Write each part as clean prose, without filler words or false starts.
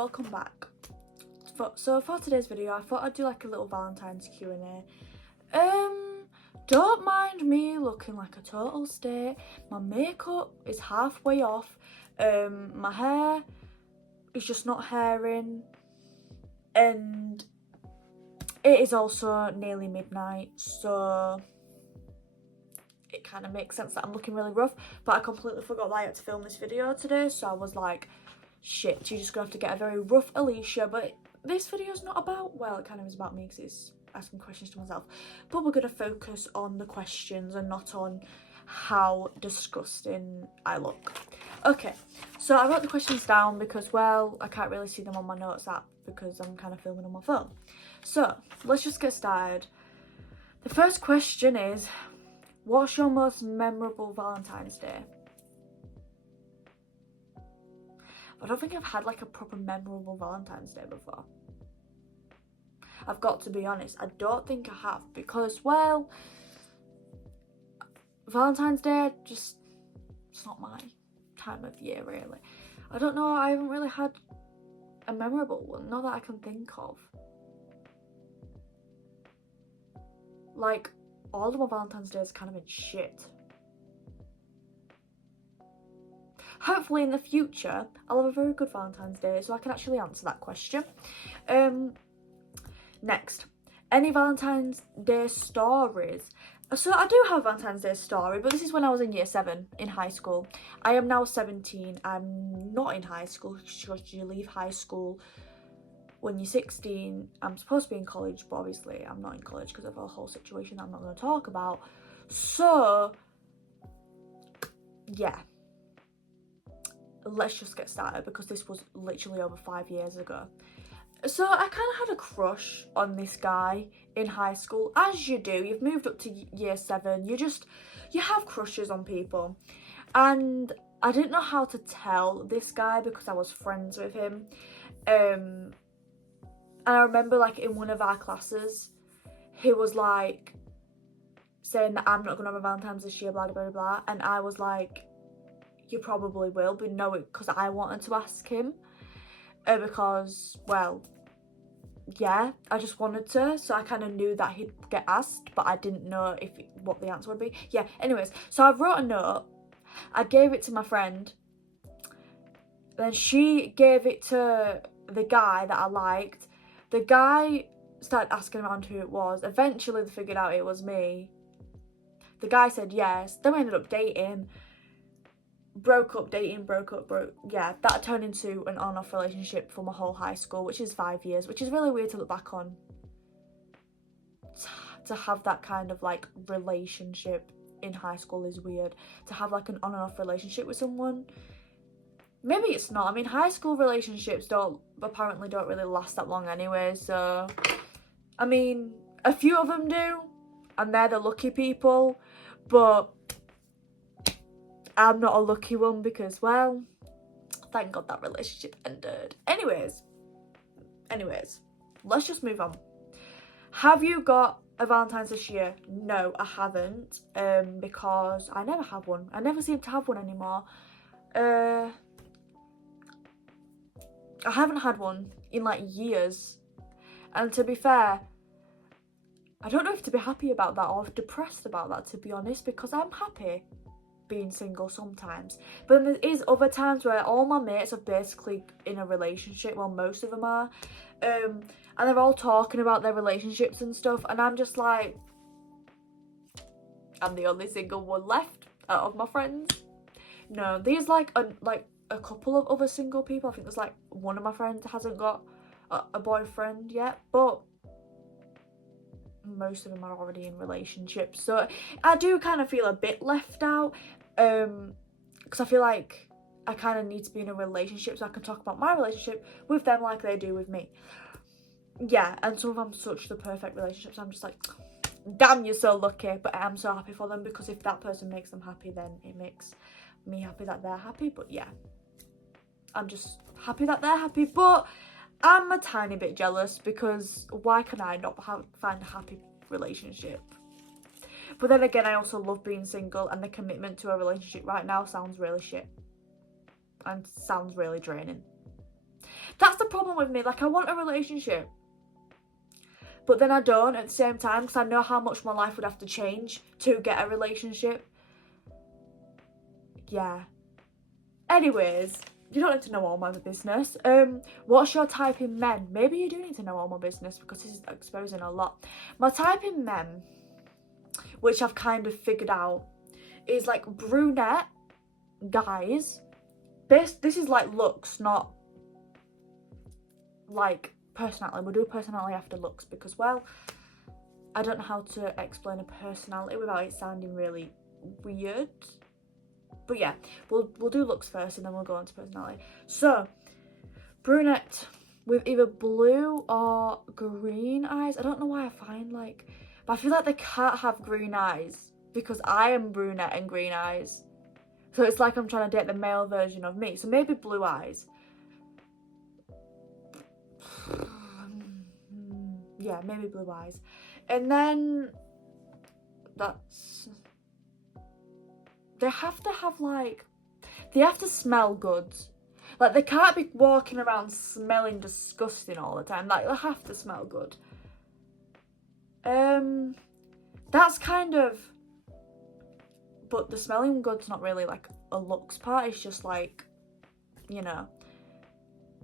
welcome back. So for today's video, I thought I'd do like a little Valentine's Q&A. Don't mind me looking like a total state. My makeup is halfway off. My hair is just not hairing, and it is also nearly midnight, so it kind of makes sense that I'm looking really rough. But I completely forgot that I had to film this video today, so I was like, shit, you're just gonna have to get a very rough Alicia. But this video is not about, well, it kind of is about me because it's asking questions to myself, but we're gonna focus on the questions and not on how disgusting I look. Okay, so I wrote the questions down because, well, I can't really see them on my notes app because I'm kind of filming on my phone. So let's just get started. The first question is, what's your most memorable Valentine's Day? I don't think I've had like a proper memorable Valentine's Day before. I've got to be honest, I don't think I have, because, well, Valentine's Day, just, it's not my time of year really. I don't know, I haven't really had a memorable one, not that I can think of. Like, all of my Valentine's Days kind of been shit. Hopefully in the future, I'll have a very good Valentine's Day so I can actually answer that question. Next, any Valentine's Day stories? So I do have a Valentine's Day story, but this is when I was in year 7 in high school. I am now 17. I'm not in high school because you leave high school when you're 16. I'm supposed to be in college, but obviously I'm not in college because of a whole situation that I'm not going to talk about. So, yeah. Let's just get started because this was literally over 5 years ago. So I kind of had a crush on this guy in high school, as you do. You've moved up to year 7, you have crushes on people, and I didn't know how to tell this guy because I was friends with him. And I remember, like, in one of our classes, he was like saying that I'm not gonna have a Valentine's this year, blah blah blah blah, and I was like, you probably will, but no, because I wanted to ask him. Because, well, yeah, I just wanted to, so I kind of knew that he'd get asked, but I didn't know what the answer would be. Yeah, anyways, so I wrote a note, I gave it to my friend, then she gave it to the guy that I liked. The guy started asking around who it was. Eventually they figured out it was me. The guy said yes, then we ended up dating. Broke up, yeah, that turned into an on-off relationship for my whole high school, which is 5 years, which is really weird to look back on. To have that kind of like relationship in high school is weird. To have like an on and off relationship with someone, maybe it's not. I mean, high school relationships apparently don't really last that long anyway, so I mean, a few of them do, and they're the lucky people, but I'm not a lucky one because, well, thank God that relationship ended. Anyways, let's just move on. Have you got a Valentine's this year? No, I haven't, because I never have one. I never seem to have one anymore. I haven't had one in like years, and to be fair, I don't know if to be happy about that or depressed about that, to be honest, because I'm happy being single sometimes, but then there is other times where all my mates are basically in a relationship. Well, most of them are, and they're all talking about their relationships and stuff, and I'm just like, I'm the only single one left out of my friends. No, there's like a couple of other single people. I think there's like one of my friends hasn't got a boyfriend yet, but most of them are already in relationships, so I do kind of feel a bit left out, because I feel like I kind of need to be in a relationship so I can talk about my relationship with them like they do with me. Yeah, and some of them such the perfect relationships. I'm just like, damn, you're so lucky. But I'm so happy for them, because if that person makes them happy, then it makes me happy that they're happy. But yeah, I'm just happy that they're happy, but I'm a tiny bit jealous because why can I not find a happy relationship? But then again, I also love being single, and the commitment to a relationship right now sounds really shit and sounds really draining. That's the problem with me. Like, I want a relationship, but then I don't at the same time, because I know how much my life would have to change to get a relationship. Yeah. Anyways, you don't need to know all my business. What's your type in men? Maybe you do need to know all my business, because this is exposing a lot. My type in men, which I've kind of figured out, is like brunette guys. This is like looks, not like personality. We'll do personality after looks, because, well, I don't know how to explain a personality without it sounding really weird. But yeah, we'll do looks first and then we'll go on to personality. So, brunette with either blue or green eyes. I don't know why I find like, but I feel like they can't have green eyes because I am brunette and green eyes. So it's like I'm trying to date the male version of me. So maybe blue eyes. Yeah, maybe blue eyes. And then that's... They have to have like... They have to smell good. Like, they can't be walking around smelling disgusting all the time. Like, they have to smell good. That's kind of... But the smelling good's not really like a looks part. It's just like, you know.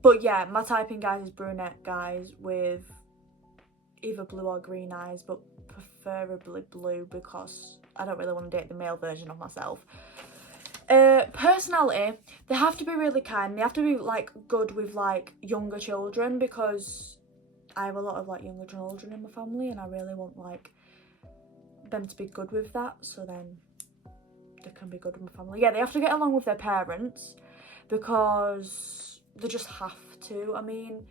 But yeah, my typing guys is brunette guys with either blue or green eyes, but preferably blue because I don't really want to date the male version of myself. Personality, they have to be really kind. They have to be like good with like younger children, because I have a lot of like younger children in my family and I really want like them to be good with that, so then they can be good with my family. Yeah, they have to get along with their parents because they just have to. I mean,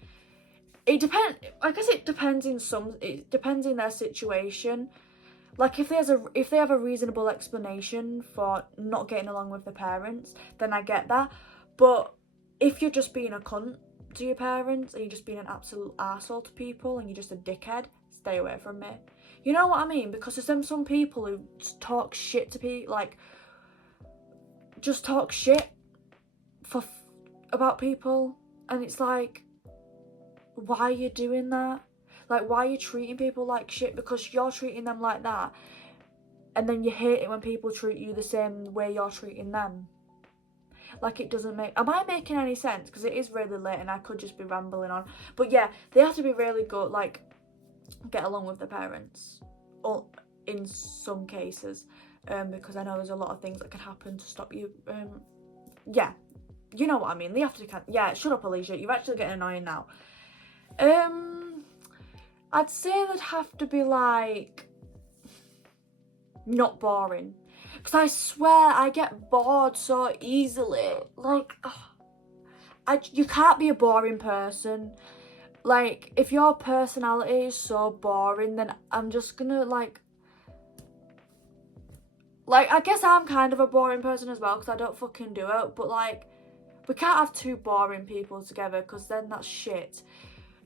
it depends. I guess it depends it depends in their situation. Like, if they have a reasonable explanation for not getting along with the parents, then I get that. But if you're just being a cunt to your parents and you're just being an absolute arsehole to people and you're just a dickhead, stay away from me. You know what I mean? Because there's some people who talk shit to people, like, just talk shit about people, and it's like, why are you doing that? Like, why are you treating people like shit? Because you're treating them like that, and then you hate it when people treat you the same way you're treating them. Like, it doesn't make... Am I making any sense? Because it is really late and I could just be rambling on. But yeah, they have to be really good, like, get along with their parents. Or in some cases. Because I know there's a lot of things that can happen to stop you. Yeah, you know what I mean. They have to... Yeah, shut up, Alicia. You're actually getting annoying now. I'd say they'd have to be like not boring, because I swear I get bored so easily. Like, you can't be a boring person. Like, if your personality is so boring, then I'm just gonna like I guess I'm kind of a boring person as well, because I don't fucking do it. But like, we can't have two boring people together, because then that's shit.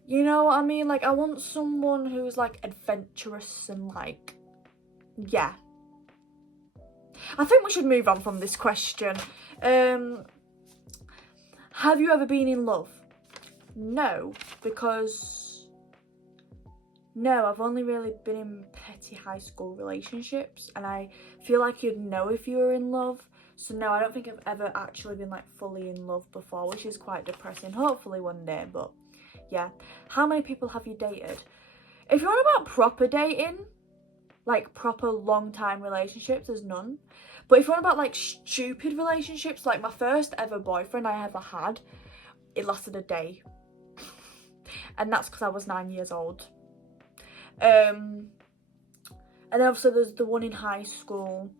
You know what I mean? Like, I want someone who's, like, adventurous and, like, yeah. I think we should move on from this question. Have you ever been in love? No, because... No, I've only really been in petty high school relationships, and I feel like you'd know if you were in love. So no, I don't think I've ever actually been, like, fully in love before, which is quite depressing. Hopefully one day, but... Yeah. How many people have you dated? If you're on about proper dating, like proper long time relationships, there's none. But if you're on about like stupid relationships, like my first ever boyfriend I ever had, it lasted a day. And that's because I was 9 years old. And then obviously there's the one in high school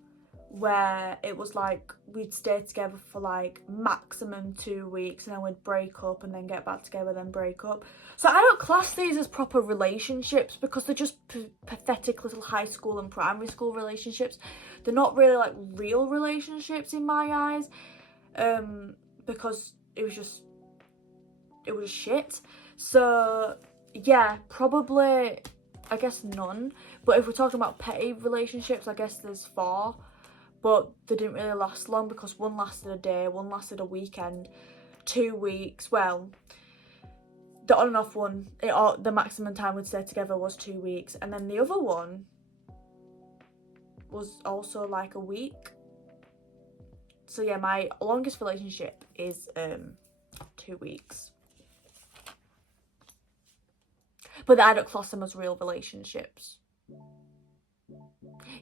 where it was like we'd stay together for like maximum 2 weeks, and then we'd break up and then get back together, then break up. So I don't class these as proper relationships, because they're just pathetic little high school and primary school relationships. They're not really like real relationships in my eyes, because it was just shit. So yeah, probably, I guess none. But if we're talking about petty relationships, I guess there's 4. But they didn't really last long, because one lasted a day, one lasted a weekend, 2 weeks. Well, the on and off one, the maximum time we'd stay together was 2 weeks, and then the other one was also like a week. So yeah, my longest relationship is 2 weeks. But I don't class them as real relationships.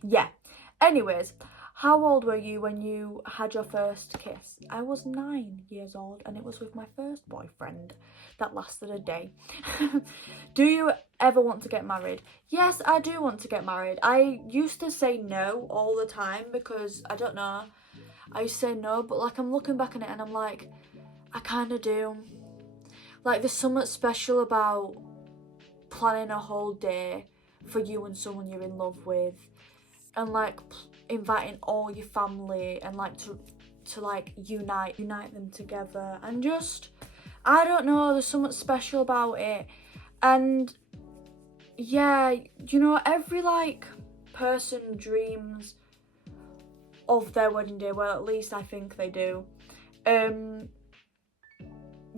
Yeah. Anyways, how old were you when you had your first kiss? I was 9 years old, and it was with my first boyfriend that lasted a day. Do you ever want to get married? Yes, I do want to get married. I used to say no all the time because, I don't know, I used to say no, but like I'm looking back on it and I'm like, I kind of do. Like there's something special about planning a whole day for you and someone you're in love with, and like inviting all your family, and like to like unite them together, and just, I don't know, there's something special about it. And yeah, you know, every like person dreams of their wedding day, well at least I think they do.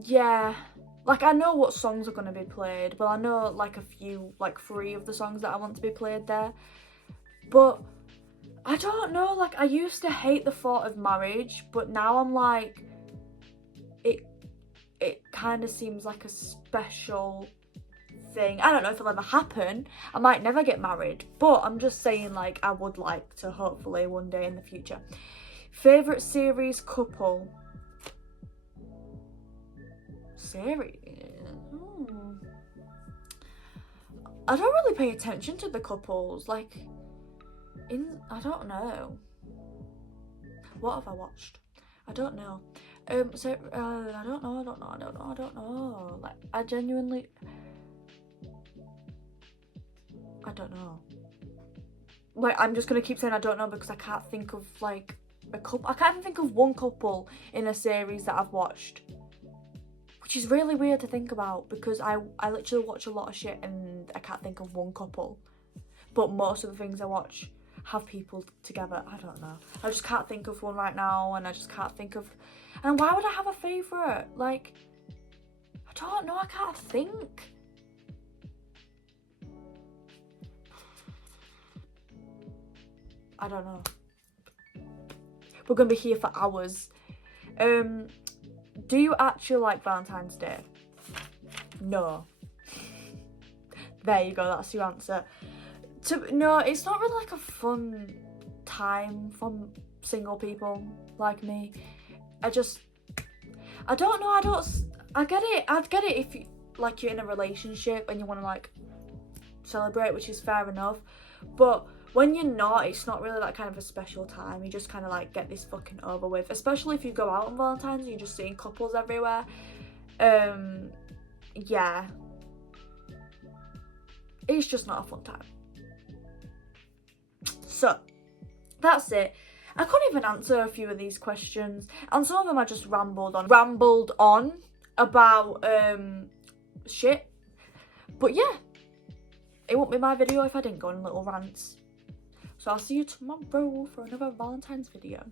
Yeah, like I know what songs are going to be played. Well, I know like a few, like 3 of the songs that I want to be played there, but I don't know, like I used to hate the thought of marriage, but now I'm like, it kind of seems like a special thing. I don't know if it'll ever happen, I might never get married, but I'm just saying, like, I would like to hopefully one day in the future. Favourite series couple? Series? I don't really pay attention to the couples, like, I don't know. What have I watched? I don't know. I don't know. Like, I genuinely, I don't know. Like, I'm just gonna keep saying I don't know because I can't think of like a couple. I can't even think of one couple in a series that I've watched, which is really weird to think about because I literally watch a lot of shit and I can't think of one couple. But most of the things I watch have people together. I don't know. I just can't think of one right now, and I just can't think of. And why would I have a favourite? Like, I don't know. I can't think. I don't know. We're gonna be here for hours. Do you actually like Valentine's Day? No. There you go, that's your answer. No, it's not really like a fun time for single people like me. I don't know, I get it. I'd get it if you, like, you're in a relationship and you want to like celebrate, which is fair enough. But when you're not, it's not really that kind of a special time. You just kind of like get this fucking over with, especially if you go out on Valentine's and you're just seeing couples everywhere. Yeah, it's just not a fun time. So that's it. I couldn't even answer a few of these questions, and some of them I just rambled on about shit. But yeah, it wouldn't be my video if I didn't go on little rants. So I'll see you tomorrow for another Valentine's video.